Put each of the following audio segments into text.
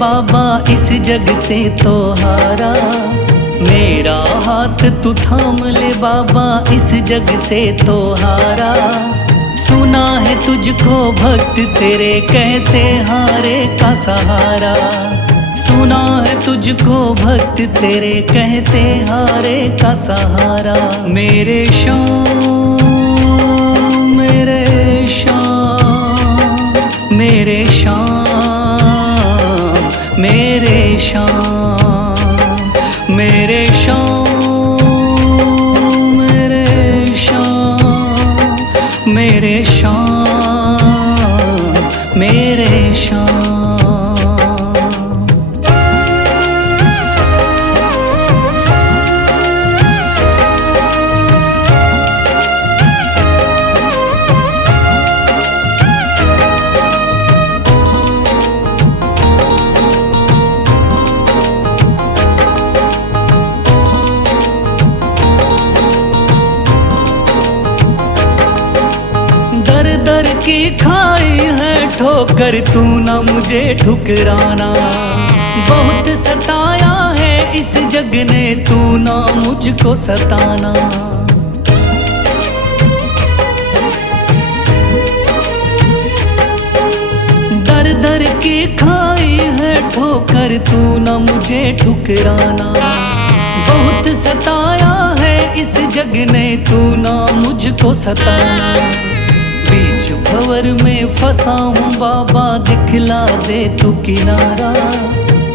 बाबा इस जग से तो हारा। मेरा हाथ तू थाम ले बाबा इस जग से तो हारा। सुना है तुझको भक्त तेरे कहते हारे का सहारा। सुना है तुझको भक्त तेरे कहते हारे का सहारा। मेरे श्याम मेरे श्याम मेरे श्याम मेरे श्याम मेरे श्याम मेरे श्याम मेरे श्याम मेरे श्याम। दर की खाई है ठोकर तू ना मुझे ठुकराना। बहुत सताया है इस जग ने तू ना मुझको सताना। दर दर की खाई है ठोकर तू ना मुझे ठुकराना। बहुत सताया है इस जग ने तू ना मुझको सताना। बीच भंवर में फंसा हूँ बाबा दिखला दे तू किनारा।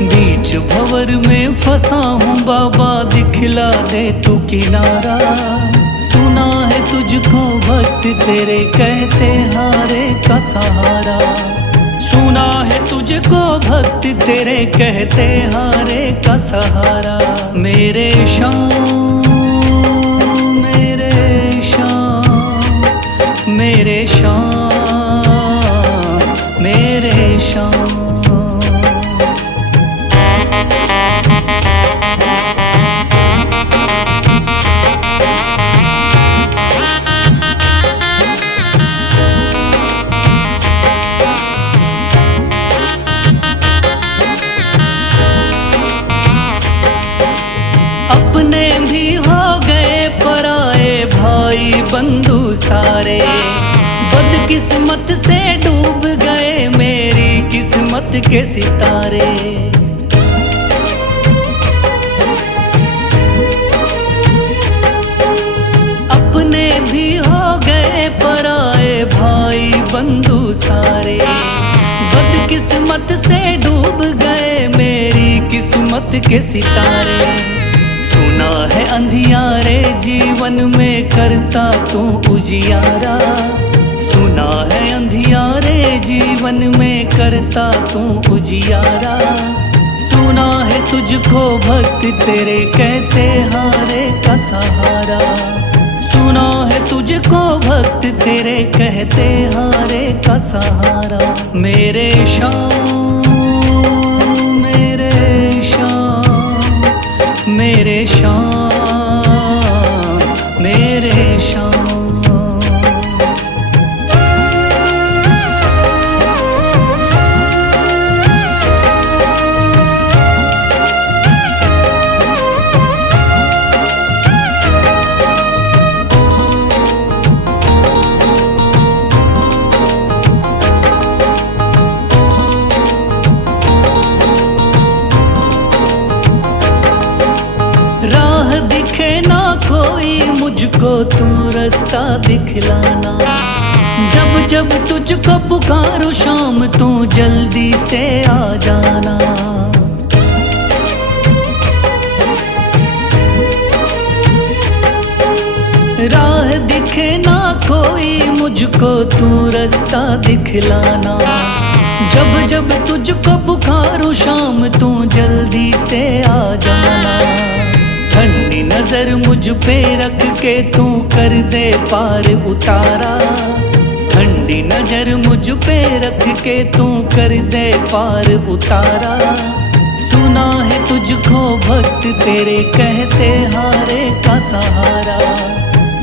बीच भंवर में फंसा हूँ बाबा दिखला दे तू किनारा। सुना है तुझको भक्त तेरे कहते हारे का सहारा। सुना है तुझको भक्त तेरे कहते हारे का सहारा। मेरे श्याम मेरे श्याम मेरे श्याम मेरे श्याम। अपने भी हो गए पराए भाई बंधु सारे। बदकिस्मत से डूब गए मेरी किस्मत के सितारे। अपने भी हो गए पराए भाई बंधु सारे। बदकिस्मत से डूब गए मेरी किस्मत के सितारे। सुना है अंधियारे जीवन में करता तू उजियारा। सुना है अंधियारे जीवन में करता तू उजियारा। सुना है तुझको भक्त तेरे कहते हारे का सहारा। सुना है तुझको भक्त तेरे कहते हारे का सहारा। मेरे श्याम मेरे श्याम मेरे श्याम मेरे श्याम। राह दिखे ना कोई मुझको तू रास्ता दिखलाना। जब जब तुझको पुकारूं शाम तू जल्दी से आ जाना। राह दिखे ना कोई मुझको तू रास्ता दिखलाना। जब जब तुझको पुकारूं शाम तू जल्दी से आ जाना। ठंडी नजर मुझ पे रख के तू कर दे पार उतारा। ठंडी नजर मुझ पे रख के तू कर दे पार उतारा। सुना है तुझको भक्त तेरे कहते हारे का सहारा।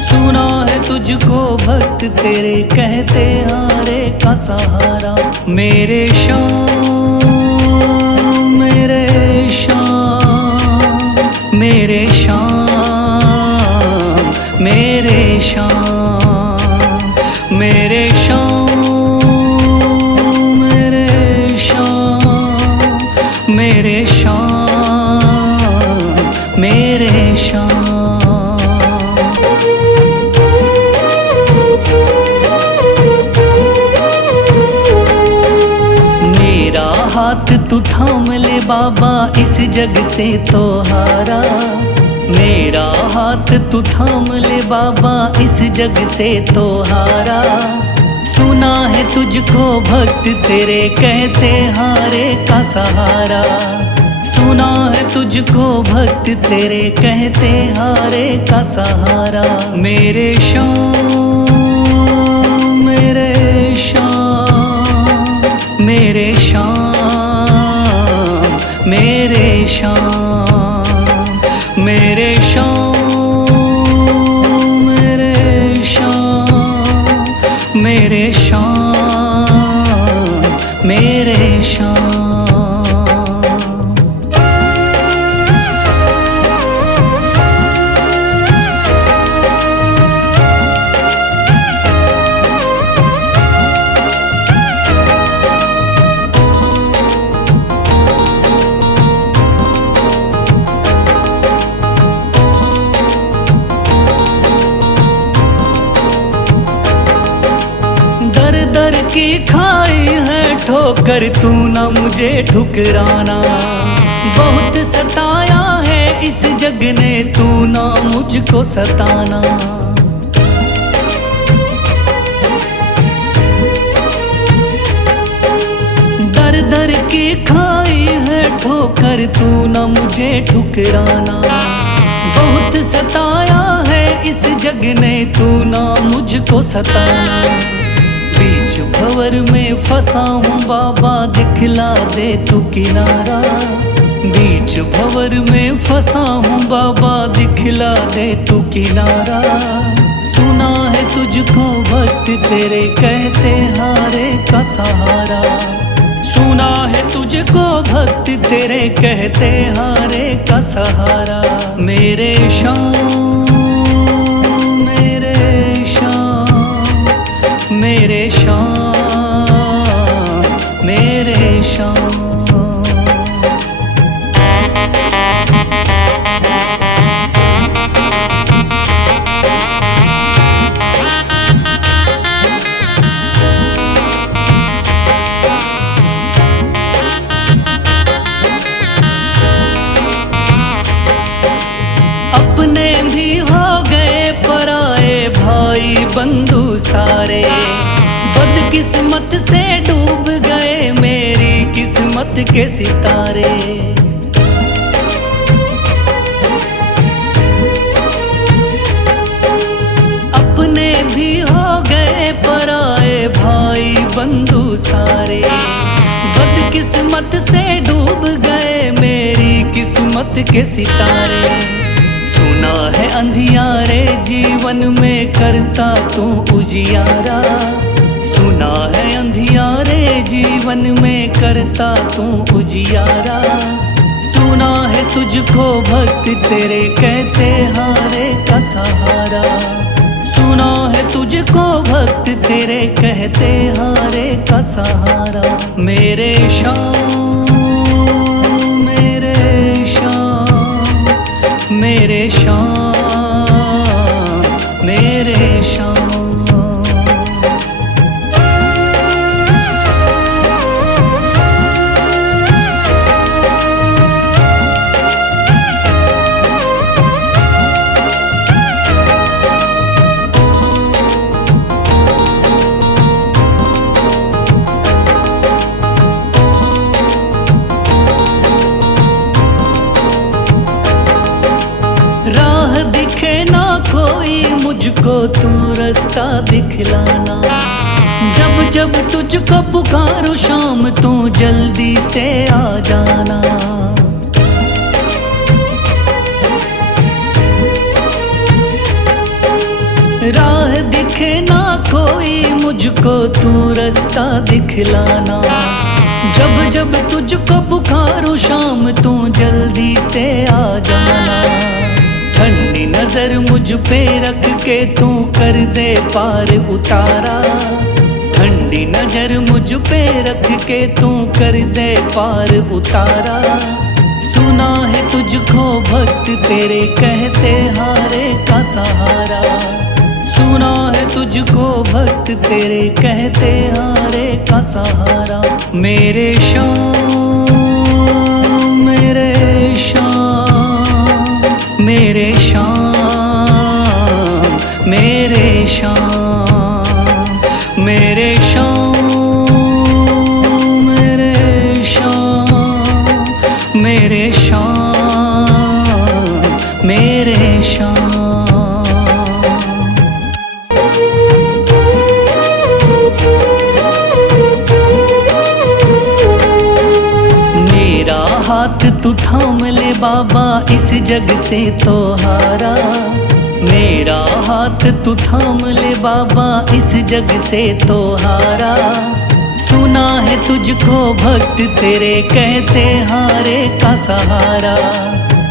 सुना है तुझको भक्त तेरे कहते हारे का सहारा। मेरे श्याम मेरे शाम, मेरे शाम, मेरे शाम, मेरे शाम, मेरे शाम, मेरे शाम, मेरे शाम। मेरा हाथ तू थाम ले बाबा, इस जग से तो हारा। मेरा हाथ तू थाम ले बाबा, इस जग से तो हारा। सुना है तुझको भक्त तेरे कहते हारे का सहारा। सुना है तुझको भक्त तेरे कहते हारे का सहारा। मेरे शाम, मेरे शाम, मेरे शाम, मेरे शाम, मेरे शाम, मेरे शाम, मेरे शाम, मेरे शाम। दर की खाई है ठोकर, तू ना मुझे ठुकराना। बहुत सताया है इस जग ने, तू ना मुझको सताना। दर दर की खाई है ठोकर, तू ना मुझे ठुकराना। बहुत सताया है इस जग ने, तू ना मुझको सताना। बीच भंवर में फंसा हूँ बाबा, दिखला दे तू किनारा। बीच भंवर में फंसा हूँ बाबा, दिखला दे तू किनारा। सुना है तुझको भक्त तेरे कहते हारे का सहारा। सुना है तुझको भक्त तेरे कहते हारे का सहारा। मेरे शाम, मेरे शाम, मेरे शाम, मेरे शाम। अपने भी हो गए पराए भाई बंधु सारे। बदकिस्मत से डूब गए मेरी किस्मत के सितारे। अपने भी हो गए पराए भाई बंधु सारे। बदकिस्मत से डूब गए मेरी किस्मत के सितारे। सुना है अंधियारे जीवन में करता तू उजियारा। सुना है अंधियारे जीवन में करता तू उजियारा। सुना है तुझको भक्त तेरे कहते हारे का सहारा। सुना है तुझको भक्त तेरे कहते हारे का सहारा। मेरे शाम, मेरे शाम, मेरे शाम, मेरे शाम। राह दिखे ना कोई मुझको, तू रास्ता दिखलाना। जब जब तुझको पुकारूं शाम, तू जल्दी से आ जाना। राह दिखे ना कोई मुझको, तू रास्ता दिखलाना। जब जब तुझको पुकारूं शाम तू जल्दी से आ जाना। ठंडी नजर मुझ पे रख के तू कर दे पार उतारा। ठंडी नजर मुझ पे रख के तू कर दे पार उतारा। सुना है तुझको भक्त तेरे कहते हारे का सहारा। सुना है तुझको भक्त तेरे कहते हारे का सहारा। मेरे श्याम मेरे श्याम मेरे श्याम मेरे श्याम मेरे श्याम मेरे श्याम मेरे श्याम मेरे श्याम। मेरा हाथ तू थाम ले बाबा इस जग से तो हारा। मेरा हाथ तू थाम ले बाबा इस जग से तो हारा। सुना है तुझको भक्त तेरे कहते हारे का सहारा।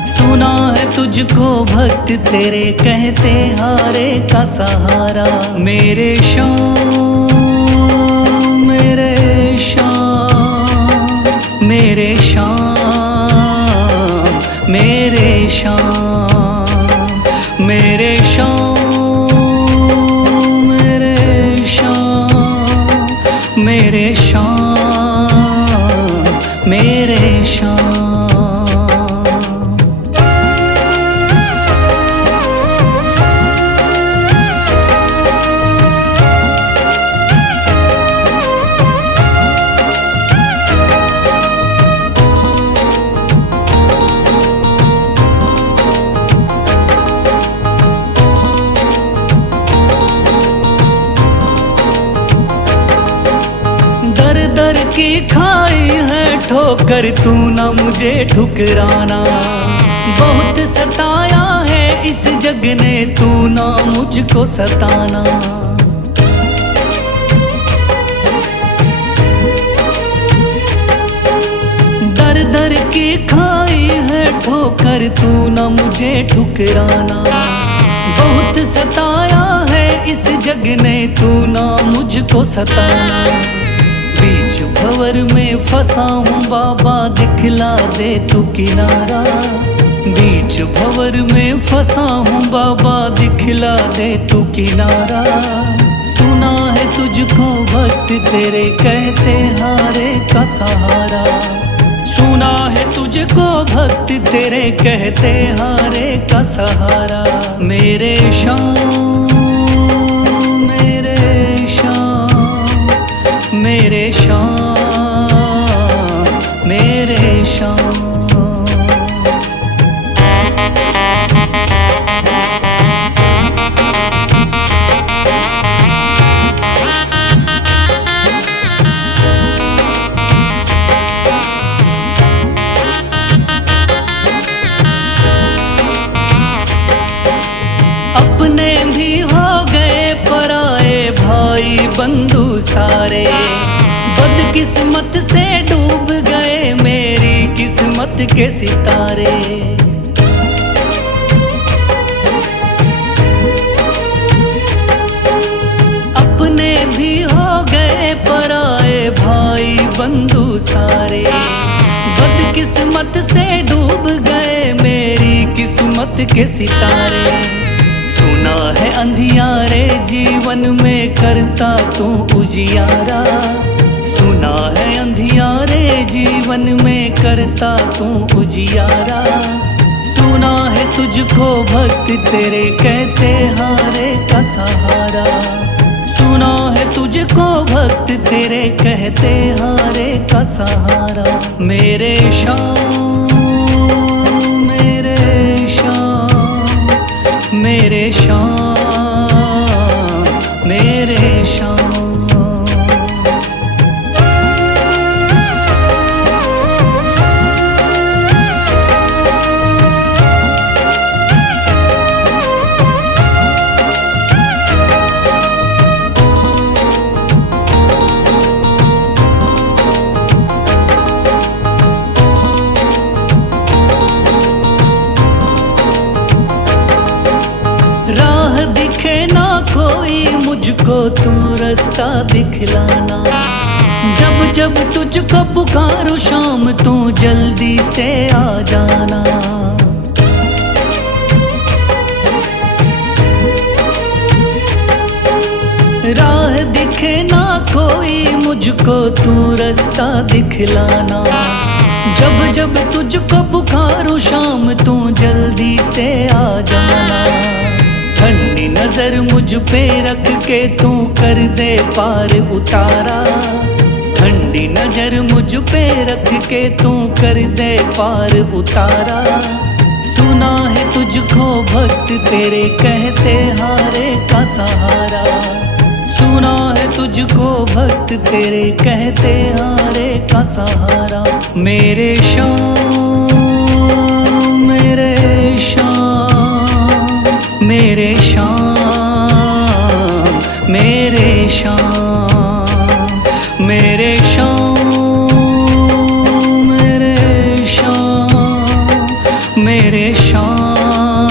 सुना है तुझको भक्त तेरे कहते हारे का सहारा। मेरे श्याम मेरे श्याम मेरे श्याम मेरे श्याम मेरे श्याम मेरे श्याम मेरे श्याम मेरे श्याम। दर की खाई है ठोकर तू ना मुझे ठुकराना। बहुत सताया है इस जग ने तू ना मुझको सताना। दर दर की खाई है ठोकर तू ना मुझे ठुकराना। बहुत सताया है इस जग ने तू ना मुझको सताना। बीच भंवर में फंसा हूँ बाबा दिखला दे तू किनारा। बीच भंवर में फंसा हूँ बाबा दिखला दे तू किनारा। सुना है तुझको भक्त तेरे कहते हारे का सहारा। सुना है तुझको भक्त तेरे कहते हारे का सहारा। मेरे श्याम मेरे श्याम मेरे श्याम मेरे श्याम। अपने भी हो गए पराए भाई बंधु सारे। बदकिस्मत से डूब गए मेरी किस्मत के सितारे। अपने भी हो गए पराए भाई बंधु सारे। बदकिस्मत से डूब गए मेरी किस्मत के सितारे। सुना है अंधियारे जीवन में करता तू उजियारा। सुना है अंधियारे जीवन में करता तू उजियारा। सुना है तुझको भक्त तेरे कहते हारे का सहारा। सुना है तुझको भक्त तेरे कहते हारे का सहारा। मेरे श्याम मेरे श्याम मेरे श्याम मेरे श्याम। मुझको तू रास्ता दिखलाना। जब जब तुझको पुकारूं शाम तू जल्दी से आ जाना। राह दिखे ना कोई मुझको तू रास्ता दिखलाना। जब जब तुझको पुकारूं शाम तू जल्दी से आ जाना। ठंडी नजर मुझ पे रख के तू कर दे पार उतारा। ठंडी नजर मुझ पे रख के तू कर दे पार उतारा। सुना है तुझको भक्त तेरे कहते हारे का सहारा। सुना है तुझको भक्त तेरे कहते हारे का सहारा। मेरे शाम मेरे शाम मेरे शाम मेरे शाम मेरे शाम मेरे शाम मेरे शाम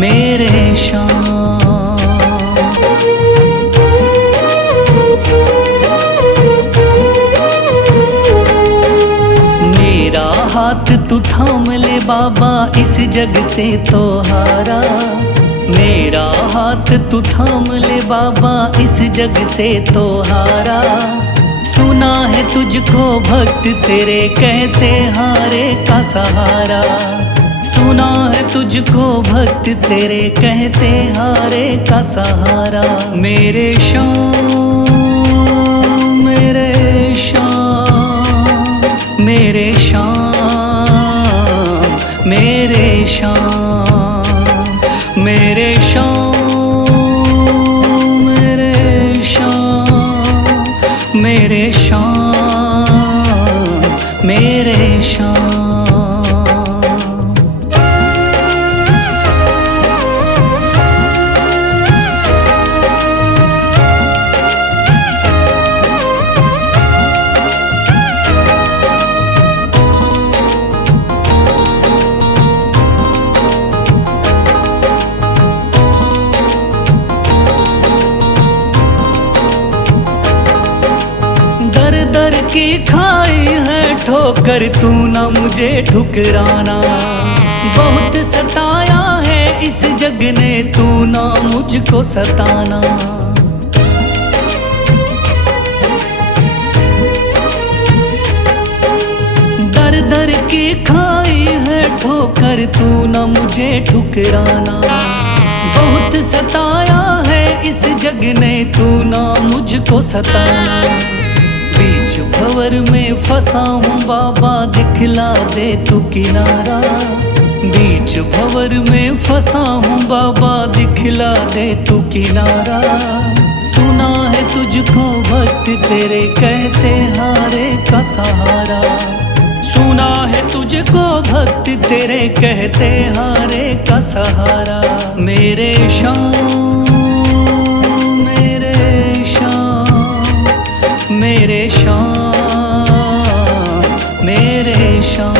मेरे शाम। मेरा हाथ तू थाम ले बाबा इस जग से तो हारा। मेरा हाथ तू थाम ले बाबा इस जग से तो हारा। सुना है तुझको भक्त तेरे कहते हारे का सहारा। सुना है तुझको भक्त तेरे कहते हारे का सहारा। मेरे शाम मेरे शाम मेरे शाम मेरे शाम मेरे शाम मेरे शाम मेरे शाम मेरे शाम। दर की खाई है ठोकर तू ना मुझे ठुकराना। बहुत सताया है इस जग ने तू ना मुझको सताना। दर दर की खाई है ठोकर तू ना मुझे ठुकराना। बहुत सताया है इस जग ने तू ना मुझको सताना। बीच भंवर में फंसा हूँ बाबा दिखला दे तू किनारा। बीच भंवर में फंसा हूँ बाबा दिखला दे तू किनारा। सुना है तुझको भक्त तेरे कहते हारे का सहारा। सुना है तुझको भक्त तेरे कहते हारे का सहारा। मेरे शाम मेरे शाम मेरे शाम मेरे शाम।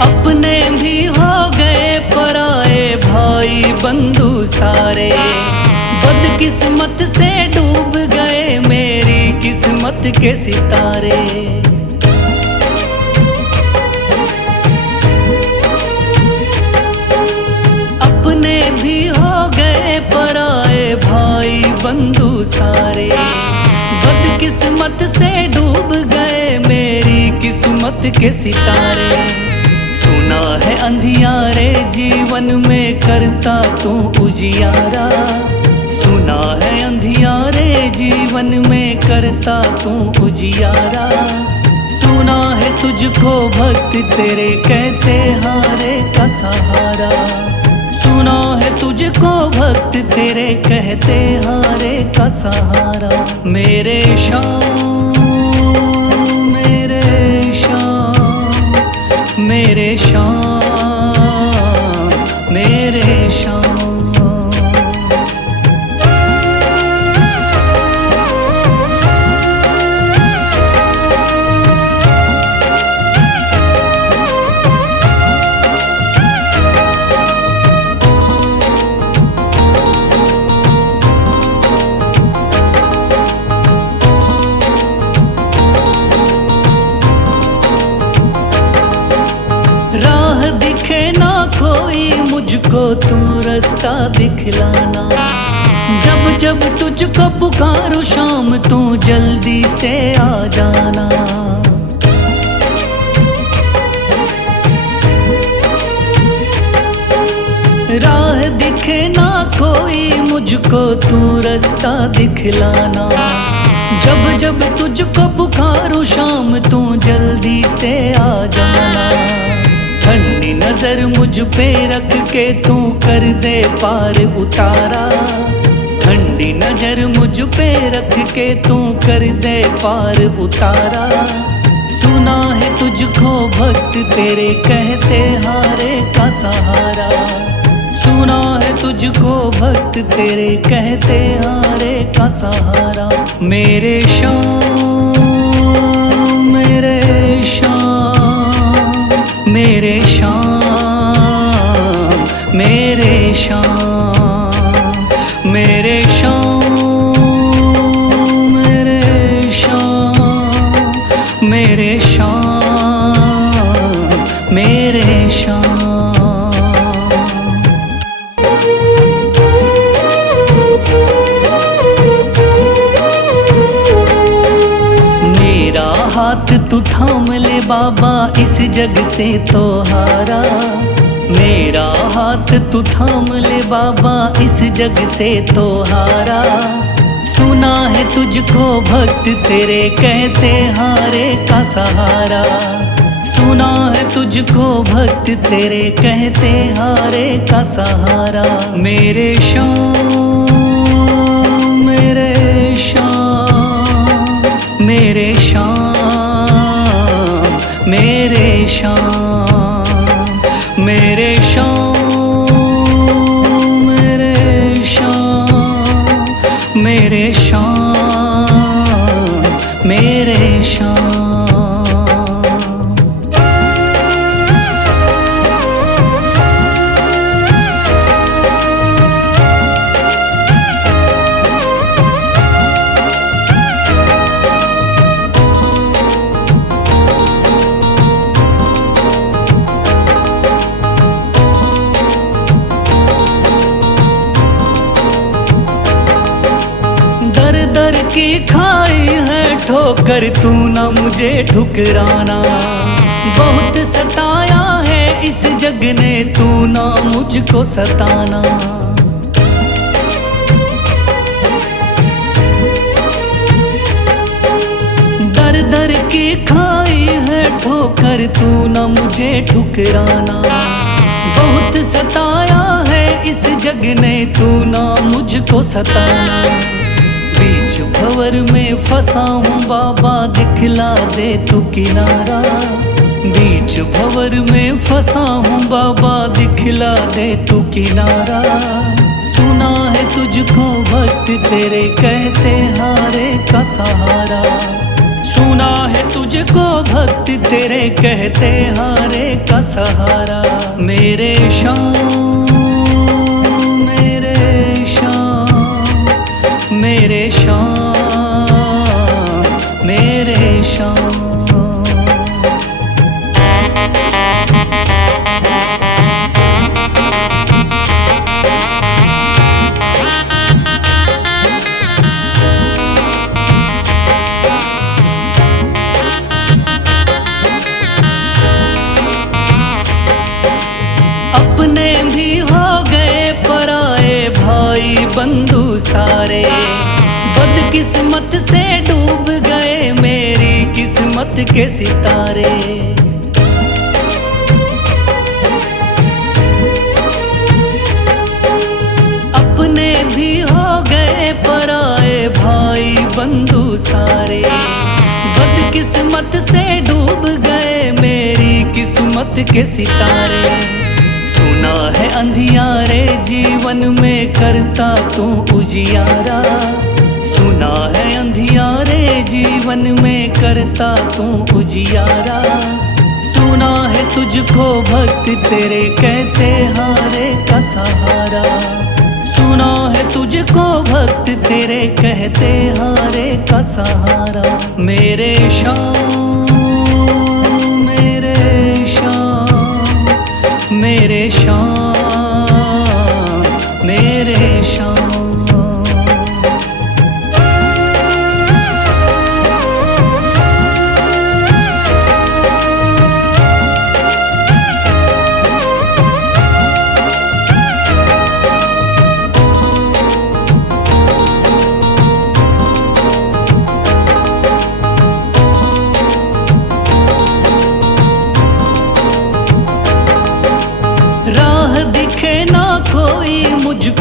अपने भी हो गए पराए भाई बंधु सारे। बदकिस्मत से डूब गए मेरी किस्मत के सितारे। अपने भी हो गए पराए भाई बंधु सारे। बदकिस्मत से डूब गए मेरी किस्मत के सितारे। सुना है अंधियारे जीवन में करता तू उजियारा। सुना है अंधियारे जीवन में करता तू उजियारा। सुना है तुझको भक्त तेरे कहते हारे का सहारा। सुना है तुझको भक्त तेरे कहते हारे का सहारा। मेरे शाम मेरे शाम मेरे शाम मुझको तू रास्ता दिखलाना। जब जब तुझको पुकारूं शाम तू जल्दी से आ जाना। राह दिखे ना कोई मुझको तू रास्ता दिखलाना। जब जब तुझको पुकारूं शाम तू जल्दी से आ जाना। ठंडी नजर मुझ पे रख के तू कर दे पार उतारा। ठंडी नजर मुझ पे रख के तू कर दे पार उतारा। सुना है तुझको भक्त तेरे कहते हारे का सहारा। सुना है तुझको भक्त तेरे कहते हारे का सहारा। मेरे शाम मेरे शाम मेरे शाम मेरे शाम मेरे शाम मेरे शाम मेरे शाम मेरे शाम। हाथ तू थाम ले बाबा इस जग से तो हारा। मेरा हाथ तू थाम ले बाबा इस जग से तो हारा। सुना है तुझको भक्त तेरे कहते हारे का सहारा। सुना है तुझको भक्त तेरे कहते हारे का सहारा। मेरे शाम मेरे शाम मेरे शाम मेरे शाम मेरे शाम मेरे शाम मेरे शाम मेरे शाम। दर की खाई है ठोकर तू ना मुझे ठुकराना। बहुत सताया है इस जग ने तू ना मुझको सताना। दर दर की खाई है ठोकर तू ना मुझे ठुकराना। बहुत सताया है इस जग ने तू ना मुझको सताना। बीच भंवर में फंसा हूँ बाबा दिखला दे तू किनारा। बीच भंवर में फंसा हूँ बाबा दिखला दे तू किनारा। सुना है तुझको भक्त तेरे कहते हारे का सहारा। सुना है तुझको भक्त तेरे कहते हारे का सहारा। मेरे शाम मेरे शाम मेरे शाम मेरे शाम। अपने भी हो गए पराए भाई बंधु सारे। बदकिस्मत से डूब गए मेरी किस्मत के सितारे। अपने भी हो गए पराए भाई बंधु सारे। बदकिस्मत से डूब गए मेरी किस्मत के सितारे। सुना है अंधियारे जीवन में करता तू उजियारा। सुना है अंधियारे जीवन में करता तू उजियारा। सुना है तुझको भक्त तेरे कहते हारे का सहारा। सुना है तुझको भक्त तेरे कहते हारे का सहारा। मेरे शाम मेरे शाम मेरे शाम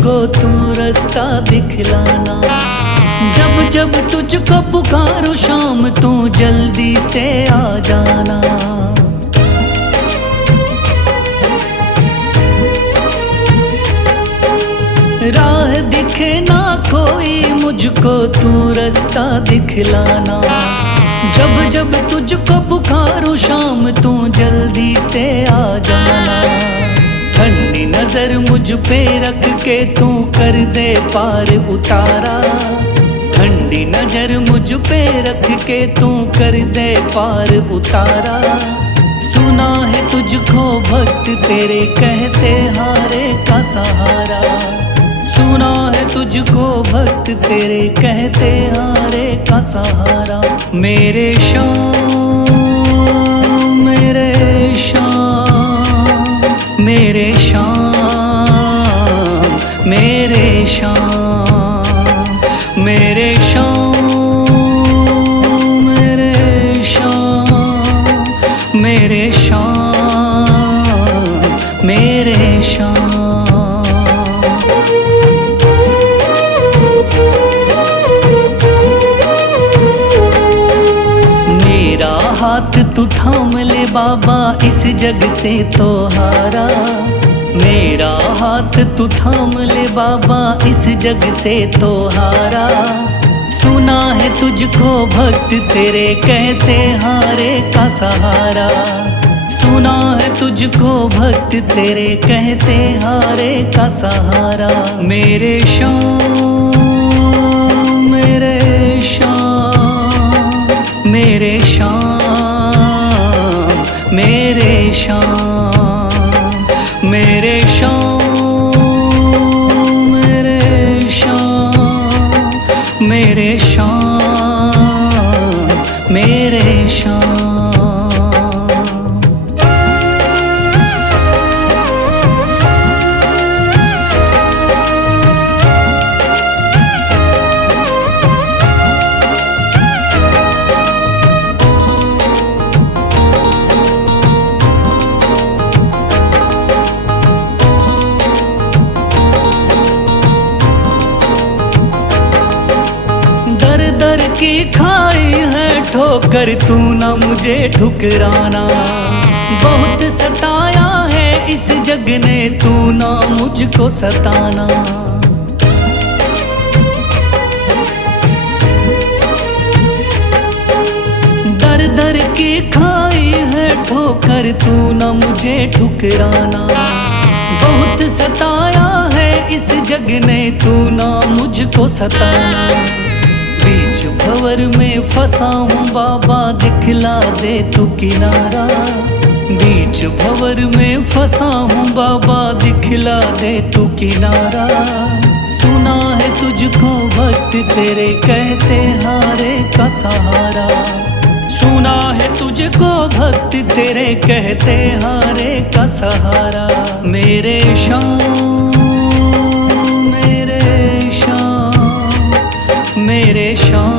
मुझको तू रास्ता दिखलाना। जब जब तुझको पुकारूं शाम तू जल्दी से आ जाना। राह दिखे ना कोई मुझको तू रास्ता दिखलाना। जब जब तुझको पुकारूं शाम तू जल्दी से आ जाना। ठंडी नजर मुझ पे रख के तू कर दे पार उतारा। ठंडी नजर मुझ पे रख के तू कर दे पार उतारा। सुना है तुझको भक्त तेरे कहते हारे का सहारा। सुना है तुझको भक्त तेरे कहते हारे का सहारा। मेरे शाम मेरे शाम मेरे शाम मेरे शाम मेरे शाम मेरे शाम मेरे शाम मेरे शाम। मेरा हाथ तू थाम ले बाबा इस जग से तो हारा। मेरा हाथ तू थाम ले बाबा इस जग से तो हारा। सुना है तुझको भक्त तेरे कहते हारे का सहारा। सुना है तुझको भक्त तेरे कहते हारे का सहारा। मेरे शाम मेरे शाम मेरे शाम मेरे शाम मेरे शाम मेरे शाम मेरे शाम मेरे शाम। दर की खाई है ठोकर तू ना मुझे ठुकराना। बहुत सताया है इस जग ने तू ना मुझको सताना। दर दर की खाई है ठोकर तू ना मुझे ठुकराना। बहुत सताया है इस जग ने तू ना मुझको सताना। बीच भंवर में फंसा हूँ बाबा दिखला दे तू किनारा। बीच भंवर में फंसा हूँ बाबा दिखला दे तू किनारा। सुना है तुझको भक्त तेरे कहते हारे का सहारा। सुना है तुझको भक्त तेरे कहते हारे का सहारा। मेरे शाम मेरे शाम मेरे शाम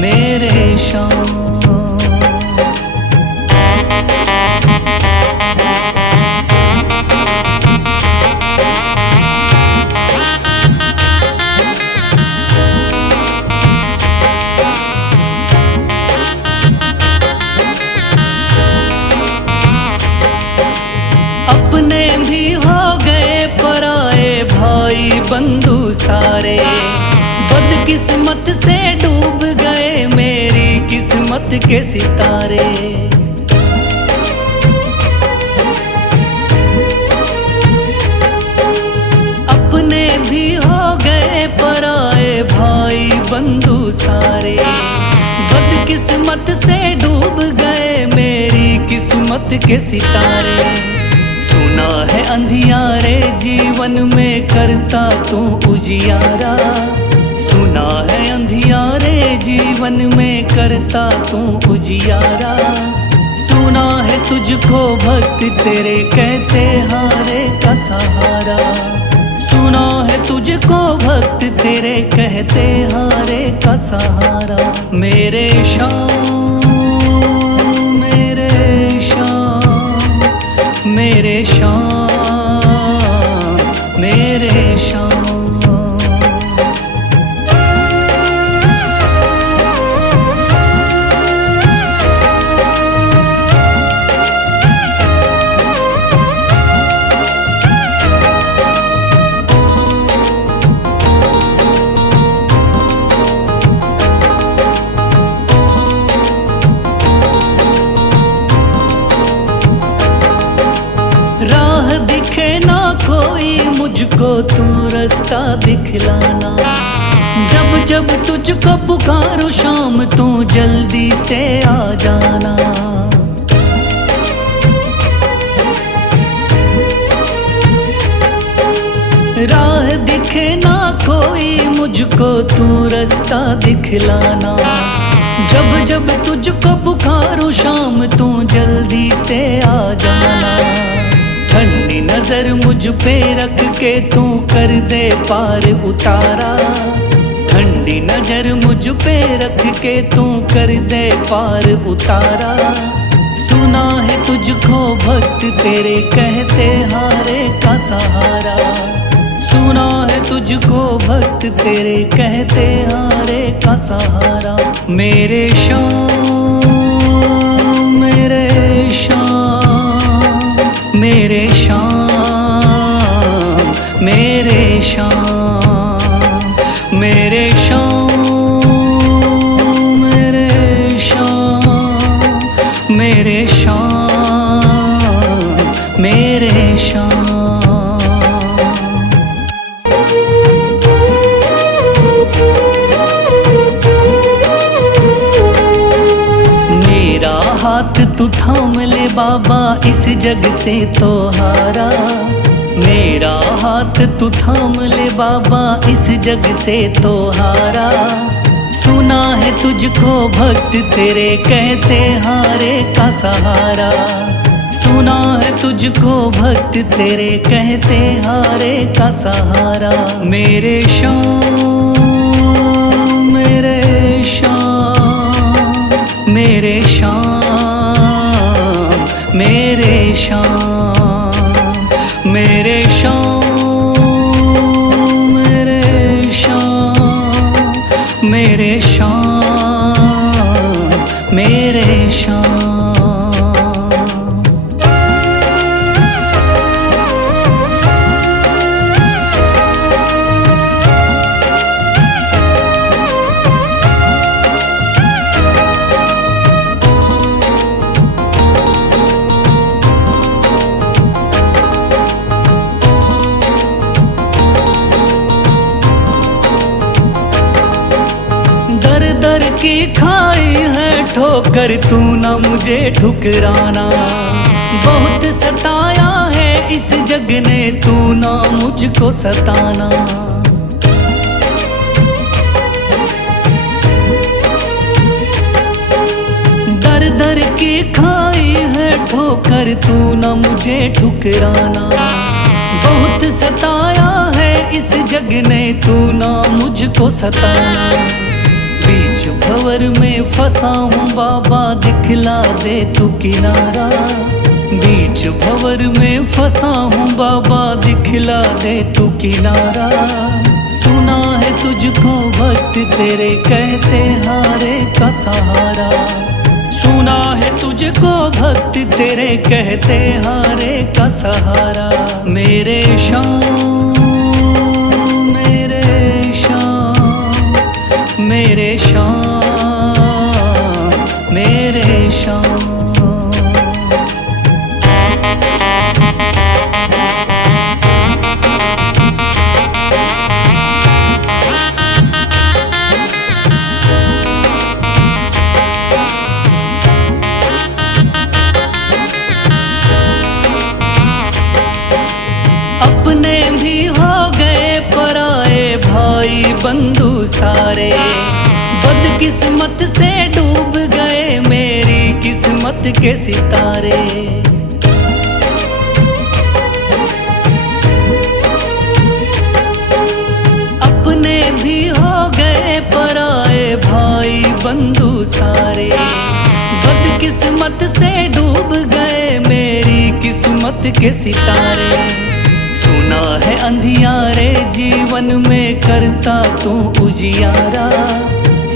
मेरे शाम। अपने भी हो गए पराए भाई बंधु सारे। बदकिस्मत से डूब गए मेरी किस्मत के सितारे। अपने भी हो गए पराए भाई बंधु सारे। बदकिस्मत से डूब गए मेरी किस्मत के सितारे। सुना है अंधियारे जीवन में करता तू उजियारा। सुना है अंधियारे जीवन में करता तू उजियारा। सुना है तुझको भक्त तेरे कहते हारे का सहारा। सुना है तुझको भक्त तेरे कहते हारे का सहारा। मेरे शाम मेरे शाम मेरे शाम मुझको तू रास्ता दिखलाना। जब जब तुझको पुकारूं शाम तू जल्दी से आ जाना। राह दिखे ना कोई मुझको तू रास्ता दिखलाना। जब जब तुझको पुकारूं शाम तू जल्दी से आ जाना। ठंडी नजर मुझ पे रख के तू कर दे पार उतारा। ठंडी नजर मुझ पे रख के तू कर दे पार उतारा। सुना है तुझको भक्त तेरे कहते हारे का सहारा। सुना है तुझको भक्त तेरे कहते हारे का सहारा। मेरे शाम मेरे शाम मेरे शाम मेरे शाम मेरे शाम मेरे शाम मेरे शाम मेरे शाम। मेरा हाथ तू थाम ले बाबा इस जग से तो हारा। मेरा हाथ तू थाम ले बाबा इस जग से तो हारा। सुना है तुझको भक्त तेरे कहते हारे का सहारा। सुना है तुझको भक्त तेरे कहते हारे का सहारा। मेरे शाम मेरे शाम मेरे शाम मेरे शाम मेरे शाम मेरे शाम मेरे शाम मेरे शाम। दर की खाई है ठोकर तू ना मुझे ठुकराना। बहुत सताया है इस जग ने तू ना मुझको सताना। दर दर की खाई है ठोकर तू ना मुझे ठुकराना। बहुत सताया है इस जग ने तू ना मुझको सताना। बीच भंवर में फंसा हूँ बाबा दिखला दे तू किनारा। बीच भंवर में फंसा हूँ बाबा दिखला दे तू किनारा। सुना है तुझको भक्त तेरे कहते हारे का सहारा। सुना है तुझको भक्त तेरे कहते हारे का सहारा। मेरे शाम मेरे शाम मेरे शाम मेरे शाम। अपने भी हो गए पराए भाई बंधु सारे। बदकिस्मत से डूब गए मेरी किस्मत के सितारे। अपने भी हो गए पराए भाई बंधु सारे। बदकिस्मत से डूब गए मेरी किस्मत के सितारे। सुना है अंधियारे जीवन में करता तू उजियारा।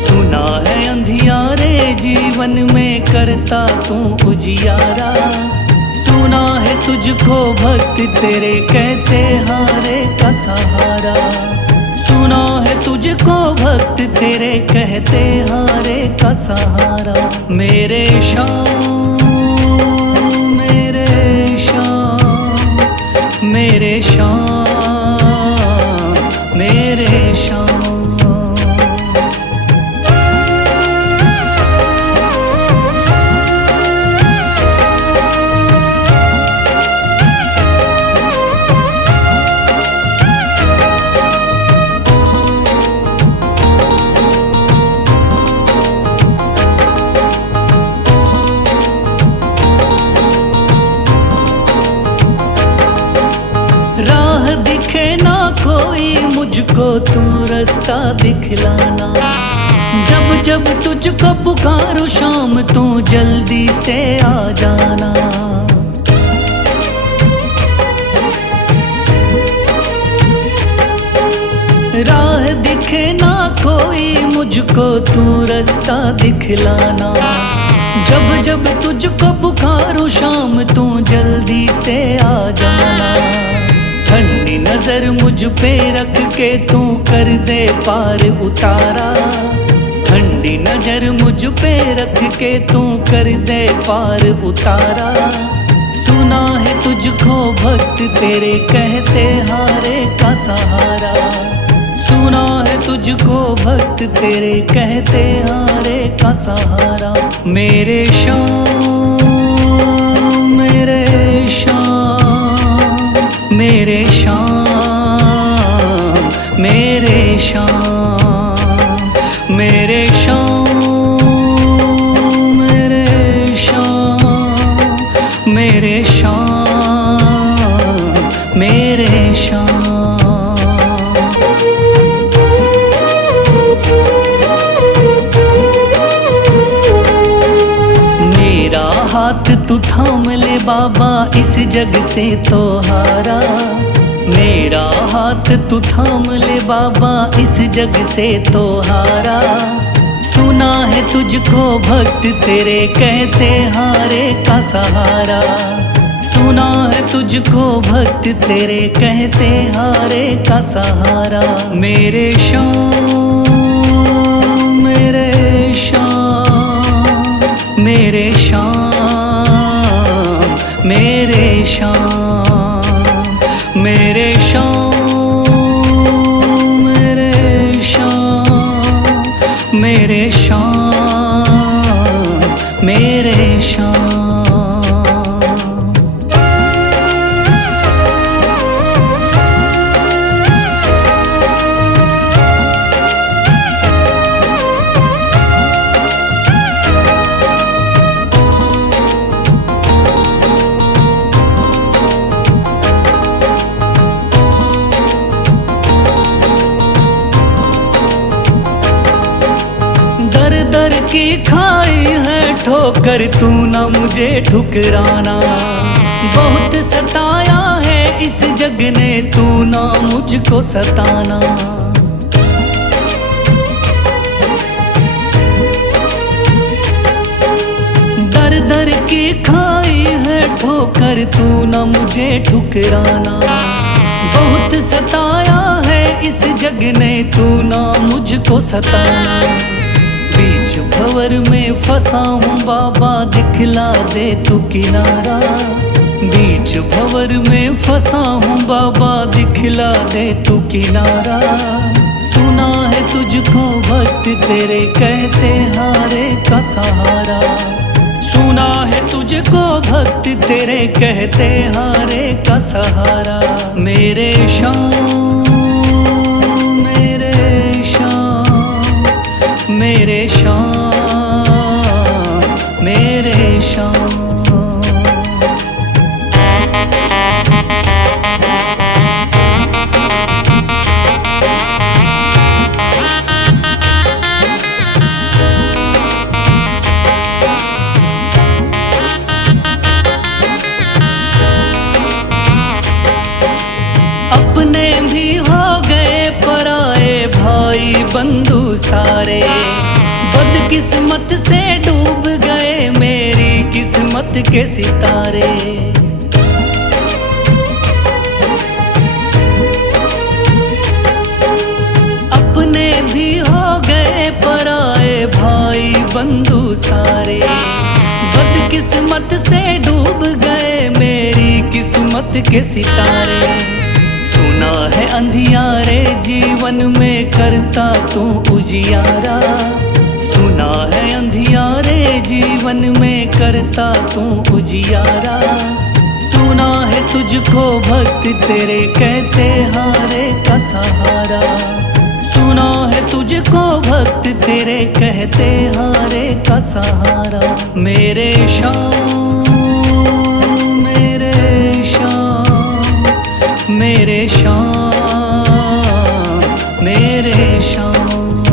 सुना है अंधियारे जीवन में करता तू उजियारा। सुना है तुझको भक्त तेरे कहते हारे का सहारा। सुना है तुझको भक्त तेरे कहते हारे का सहारा। मेरे शाम मेरे शाम मेरे शाम दिखलाना। जब जब तुझको पुकारूं शाम तू जल्दी से आ जाना। राह दिखे ना कोई मुझको तू रास्ता दिखलाना। जब जब तुझको पुकारूं शाम तू जल्दी से आ जाना। ठंडी नजर मुझ पे रख के तू कर दे पार उतारा। ठंडी नजर मुझ पे रख के तू कर दे पार उतारा। सुना है तुझको भक्त तेरे कहते हारे का सहारा। सुना है तुझको भक्त तेरे कहते हारे का सहारा। मेरे शाम मेरे शाम मेरे शाम मेरे शाम मेरे शाम मेरे शाम मेरे शाम मेरे शाम। मेरा हाथ तू थाम ले बाबा इस जग से तो हारा। मेरा हाथ तू थाम ले बाबा इस जग से तो हारा। सुना है तुझको भक्त तेरे कहते हारे का सहारा। सुना है तुझको भक्त तेरे कहते हारे का सहारा। मेरे शाम मेरे शाम मेरे शाम मेरे शाम मेरे शाम मेरे शाम मेरे शाम मेरे शाम। दर की खाई है ठोकर तू ना मुझे ठुकराना। बहुत सताया है इस जग ने तू ना मुझको सताना। दर दर की खाई है ठोकर तू ना मुझे ठुकराना। बहुत सताया है इस जग ने तू ना मुझको सताना। बीच भंवर में फंसा हूँ बाबा दिखला दे तू किनारा। बीच भंवर में फंसा हूँ बाबा दिखला दे तू किनारा। सुना है तुझको भक्त तेरे कहते हारे का सहारा। सुना है तुझको भक्त तेरे कहते हारे का सहारा। मेरे शाम मेरे शाम मेरे शाम मेरे शाम। अपने भी हो गए पराए भाई बंधु सारे। बदकिस्मत से डूब गए मेरी किस्मत के सितारे। अपने भी हो गए पराए भाई बंधु सारे। बदकिस्मत से डूब गए मेरी किस्मत के सितारे। सुना है अंधियारे जीवन में करता तू उजियारा। सुना है अंधियारे जीवन में करता तू उजियारा। सुना है तुझको भक्त तेरे कहते हारे का सहारा। सुना है तुझको भक्त तेरे कहते हारे का सहारा। मेरे शाम मेरे शाम मेरे शाम मेरे शाम।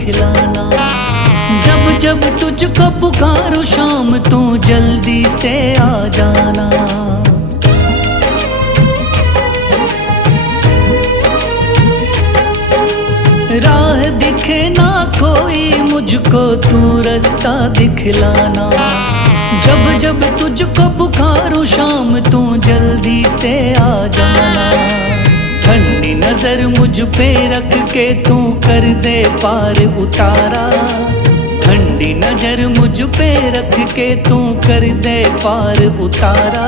दिखलाना। जब जब तुझको पुकारूं शाम तू जल्दी से आ जाना। राह दिखे ना कोई मुझको तू रास्ता दिखलाना। जब जब तुझको पुकारूं शाम तू जल्दी से आ जाना। ठंडी नजर मुझ पे रख के तू कर दे पार उतारा। ठंडी नजर मुझ पे रख के तू कर दे पार उतारा।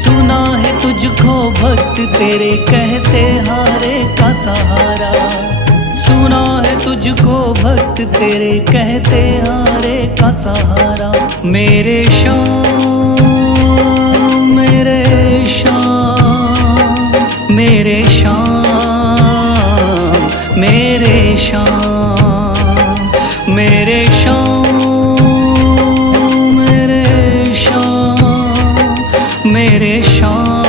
सुना है तुझको भक्त तेरे कहते हारे का सहारा। सुना है तुझको भक्त तेरे कहते हारे का सहारा। मेरे शाम मेरे शाम मेरे शाम मेरे शाम मेरे शाम मेरे शाम मेरे शाम